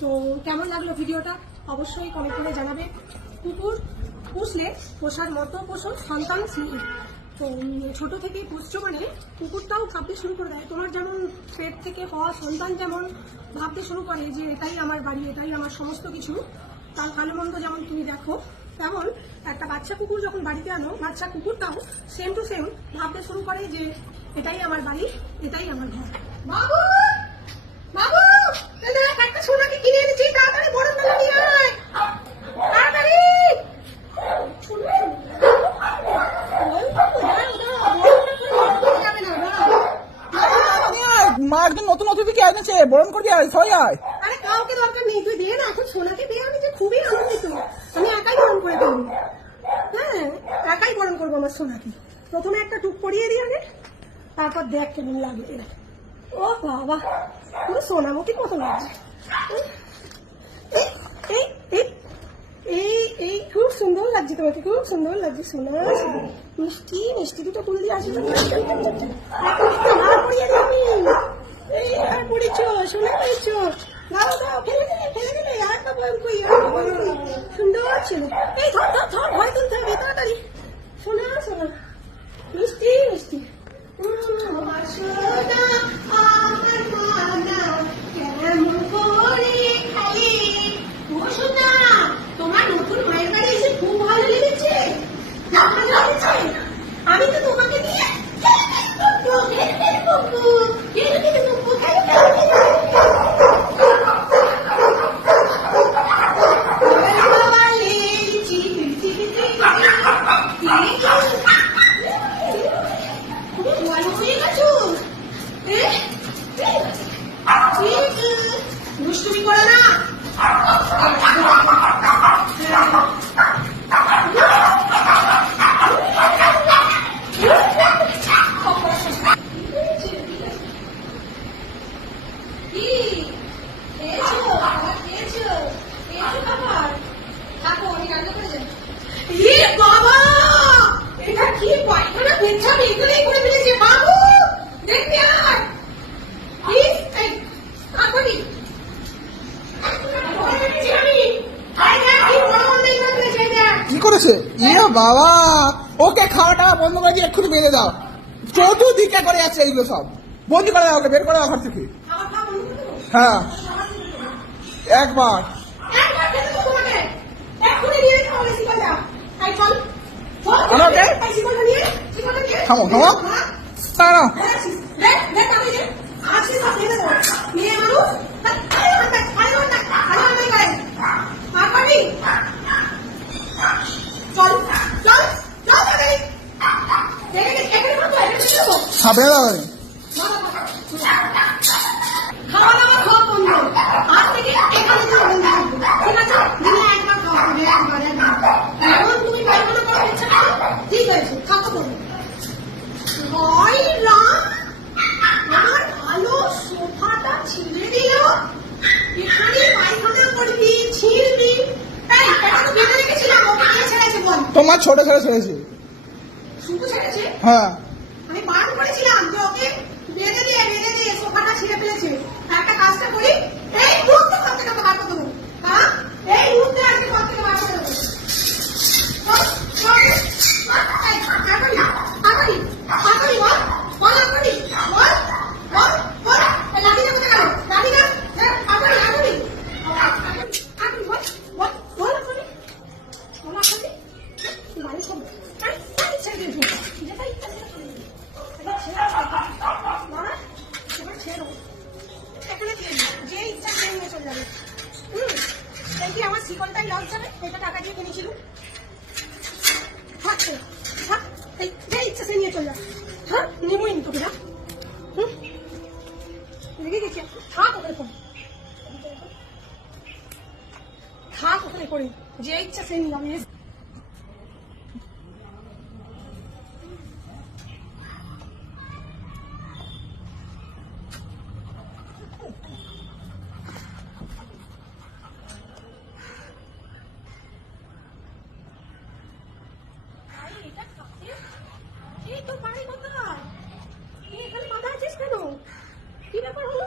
তো কেমন লাগল ভিডিওটা? অবশ্যই কমেন্ট করে জানাবে। কুকুর পুষলে পোষার মতো পোষণ সন্তান স্নেহী। তো ছোট থেকে পুষছো মানে কুকুরটাও ভাবতে শুরু করে দেয়। তোমার যেমন পেট থেকে হওয়া সন্তান যেমন ভাবতে শুরু করে যে এটাই আমার বাড়ি, এটাই আমার সমস্ত কিছু, তার ভালো মন্দ যেমন তুমি দেখো, তেমন একটা বাচ্চা কুকুর যখন বাড়িতে আনো, বাচ্চা কুকুরটাও সেম টু সেম ভাবতে শুরু করে যে এটাই আমার বাড়ি, এটাই আমার ঘর। বাবু এই দেখ, একটা সোনাকে কিনে এনেছি তাড়াতাড়ি বড় মেলা নিয়ে আয় তাড়াতাড়ি শোনো, শোনো। ওই, দাঁড়াও, দাঁড়াও, বড় মেলা করে নিয়ে যাবে না, দাঁড়াও। মা একজন নতুন অতিথিকে এনেছে বরণ করে দিয়ে আয় সবাই আয়। আরে কাউকে দরকার নেই তুই দে না এখন সোনাকে দিয়ে আমি যে খুবই আনন্দিত আমি একাই বরণ করে দেবো। হ্যাঁ একাই বরণ করব আমার সোনাকে। প্রথমে একটা টুক পরিয়ে দিই আগে তারপর দেখ কেমন লাগে। ও বাবা পুরো সোনামতি কত লাগছে এই, এই এই এই খুব সুন্দর লাগছে তোমাকে খুব সুন্দর লাগছে সোনা। মিষ্টি মিষ্টি দুটো ফুল দিয়ে আসি এই, আর পড়েছো সোনা পড়েছো দাও দাও, ফেলে দিলে ফেলে দিলে, আর কই কই? ধর ভয় সোনা মিষ্টি মিষ্টি। আমার সোনা আমার মানা কেমন করে খালি ও সোনা তোমার নতুন মায়ের বাড়ি এসে খুব ভালো লেগেছে ভালো লেগেছে আমি তো তোমাকে নিয়ে দুষ্টুমি করে না কি খেয়েছো খাবার খেয়েছো খেয়েছো খাবার থাকো আমি রান্না করে যাই এ বাবা! এটা কি? পায়খানা পেছাব এখানেই করে ফেলেছে বাবু দেখতে আয় কি এই কাকুনি আমি আয় দেখ কি বড় বড় দেখতে পেয়েছে কি ইয়ে বাবা ওকে খাওয়া খাওয়াটা বন্ধ করে দিয়ে এক্ষুনি বেঁধে দাও। চতুর্দিকে করে যাচ্ছে এইগুলো সব। বন্দি করে দাও ওকে বের করে দাও ঘর থেকে। বন্ধ? হ্যাঁ। একবার। একবার। খেতে তো তোমাকে এক্ষুনি নিয়ে খাও এই শিকলটা আই চল চল আনো ওকে। এই শিকলটা নিয়ে শিকলটা নিয়ে থামো, থামো। হ্যাঁ, দাঁড়াও আসিস। দেখ দেখ আমি যে আসিস আর ফেলে দেবো মেয়ে মানুষ তা আরে ওর দেখ আরে ওর দেখ আরে ওর দেখ আর পারবি চল চল চল তাড়াতাড়ি দেখে দেখে এখানে কত এখানে দেবো হ্যাঁ বেঁধে দাও আমি। খাওয়া দাওয়া খাওয়া বন্ধ আজ থেকে এখানে যাওয়া বন্ধ থাকবে ঠিক আছে দিনে একবার খাওয়া হবে একবার একবার এখন তুমি পায়খানা করার ইচ্ছা করো ঠিক আছে থাকো তুমি ভয় রাম আমার ভালো সোফাটা ছিঁড়ে দিল এখানে পায়খানা করবি ছিঁড়বি এই এটা তো বেঁধে রেখেছিলাম ওকে কে ছেড়েছে বল তোমার ছোট ছেলে ছেড়েছে? হ্যাঁ। যে ইচ্ছা সে নিয়ে আমি আরে, এটা কাকে? এই তোর বাড়ি কোথায়? তুই এখানে আছিস কেন? কি ব্যাপার হলো?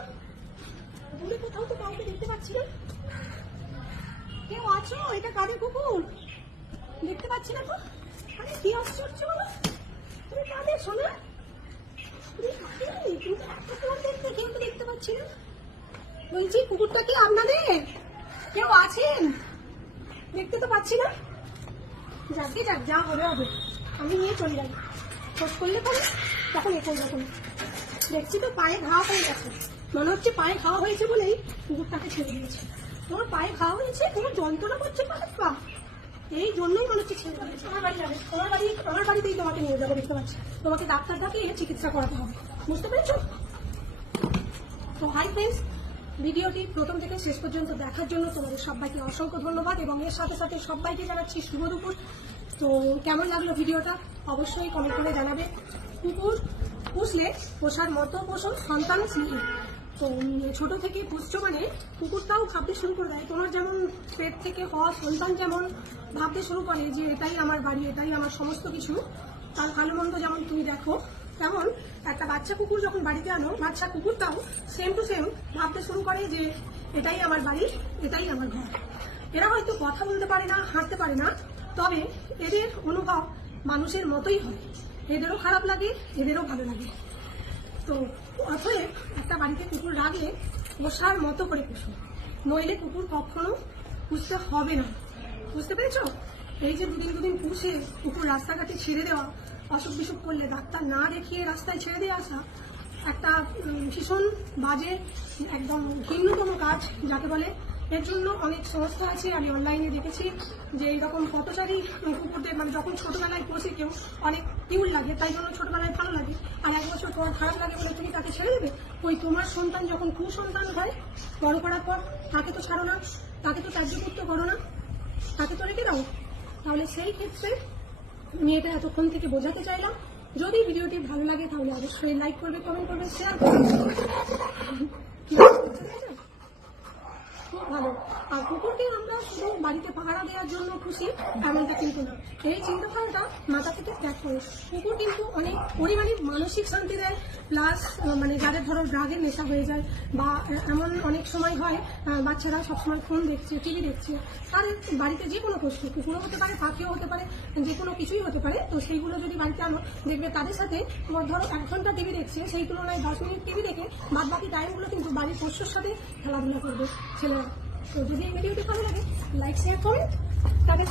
কোথাও তো কাউকে দেখতে পাচ্ছি না। কেউ আছো? এটা কাদের কুকুর? দেখতে পাচ্ছি না তো। আরে, কি আশ্চর্য বলো। তুমি কাদের শোনা কেউ তো দেখতে পাচ্ছি না। বলছি, কুকুরটা কি আপনাদের? কেউ আছেন? দেখতে তো পাচ্ছি না। যাকে যাক, যা হবে হবে। আমি নিয়ে চলে যাব খোঁজ করলে পরে তখন এ কোনো দেখছি তো পায়ে ঘা হয়ে গেছে। মনে হচ্ছে পায়ে খাওয়া হয়েছে বলেই কুকুরটাকে ছেড়ে দিয়েছে। তোমার পায়ে খাওয়া হয়েছে, তোমার যন্ত্রণা করছে এই জন্যই মনে হচ্ছে ছেড়ে দিয়েছে আমার বাড়ি যাবে আমার বাড়ি, আমার বাড়িতেই তোমাকে নিয়ে যাব দেখতে পাচ্ছি তোমাকে ডাক্তার ডাকিয়ে চিকিৎসা করাতে হবে, বুঝতে পেরেছ? তো হাই ফ্রেন্ডস ভিডিওটি প্রথম থেকে শেষ পর্যন্ত দেখার জন্য তোমাদের সবাইকে অসংখ্য ধন্যবাদ এবং এর সাথে সাথে সবাইকে জানাচ্ছি শুভ দুপুর। তো কেমন লাগল ভিডিওটা? অবশ্যই কমেন্ট করে জানাবে। কুকুর, পুষলে পোষার মতো পোষণ সন্তান স্নেহী। ছোট থেকে পুষছো মানে কুকুরটাও ভাবতে শুরু করে দেয়। তোমার যেমন পেট থেকে হওয়া সন্তান যেমন ভাবতে শুরু করে যে এটাই আমার বাড়ি, এটাই আমার সমস্ত কিছু, তার ভালো মন্দ যেমন তুমি দেখো, তেমন একটা বাচ্চা কুকুর যখন বাড়িতে আনো, বাচ্চা কুকুরটাও সেম টু সেম ভাবতে শুরু করে যে এটাই আমার বাড়ি, এটাই আমার ঘর। এরা হয়তো কথা বলতে পারে না, হাঁটতে পারে না, তবে এদের অনুভব মানুষের মতোই হয়। এদেরও খারাপ লাগে, এদেরও ভালো লাগে। তো অতএব একটা বাড়িতে কুকুর রাখলে পোষার মতো করে পুষো। নইলে কুকুর কখনো পুষতে হবে না। বুঝতে পেরেছ? এই যে দুদিন দুদিন পুষে কুকুর রাস্তাঘাটে ছেড়ে দেওয়া, অসুখ বিসুখ করলে ডাক্তার না দেখিয়ে রাস্তায় ছেড়ে দিয়ে আসা একটা ভীষণ বাজে, একদম ঘৃণ্যতম কাজ যাকে বলে। এর জন্য অনেক সংস্থা আছে, আমি অনলাইনে দেখেছি যে এরকম পথচারী কুকুরদের মানে যখন ছোটবেলায় পোষে কেউ, অনেক কিউল লাগে, তাই জন্য ছোটবেলায় ভালো লাগে। আর এক বছর পর খারাপ লাগে বলে তুমি তাকে ছেড়ে দেবে? ওই তোমার সন্তান যখন কুসন্তান হয়, বড় করার পর তাকে তো ছাড়ো না, তাকে তো ত্যায্যপুত্র করো না, তাকে তো রেখে দাও। তাহলে সেই ক্ষেত্রে মেয়েটা এতক্ষণ থেকে বোঝাতে চাইলাম যদি ভিডিওটি ভালো লাগে তাহলে অবশ্যই লাইক করবে কমেন্ট করবে শেয়ার করবে? খুব ভালো। আর কুকুরকে আমরা শুধু বাড়িতে পাহারা দেওয়ার জন্য খুশি, এমনটা কিন্তু না। এই চিন্তাধারাটা মাথা থেকে কুকুর কিন্তু অনেক পরিমাণে মানসিক শান্তি দেয়। প্লাস মানে যাদের ধরো ড্রাগের নেশা হয়ে যায় বা এমন অনেক সময় হয় বাচ্চারা সবসময় ফোন দেখছে টিভি দেখছে। তাদের বাড়িতে যে কোনো পশু কুকুরও হতে পারে, পাখিও হতে পারে, যে কোনো কিছুই হতে পারে। তো সেইগুলো যদি বাড়িতে আনো, দেখবে তাদের সাথে ধরো এক ঘণ্টা টিভি দেখছে, সেই তুলনায় দশ মিনিট টিভি দেখে বাদ বাকি টাইমগুলো কিন্তু বাড়ির পশুর সাথে খেলাধুলা করবে ছেলেরা। তো যদি এই ভিডিওটি ভালো লাগে লাইক শেয়ার কমেন্ট তাদের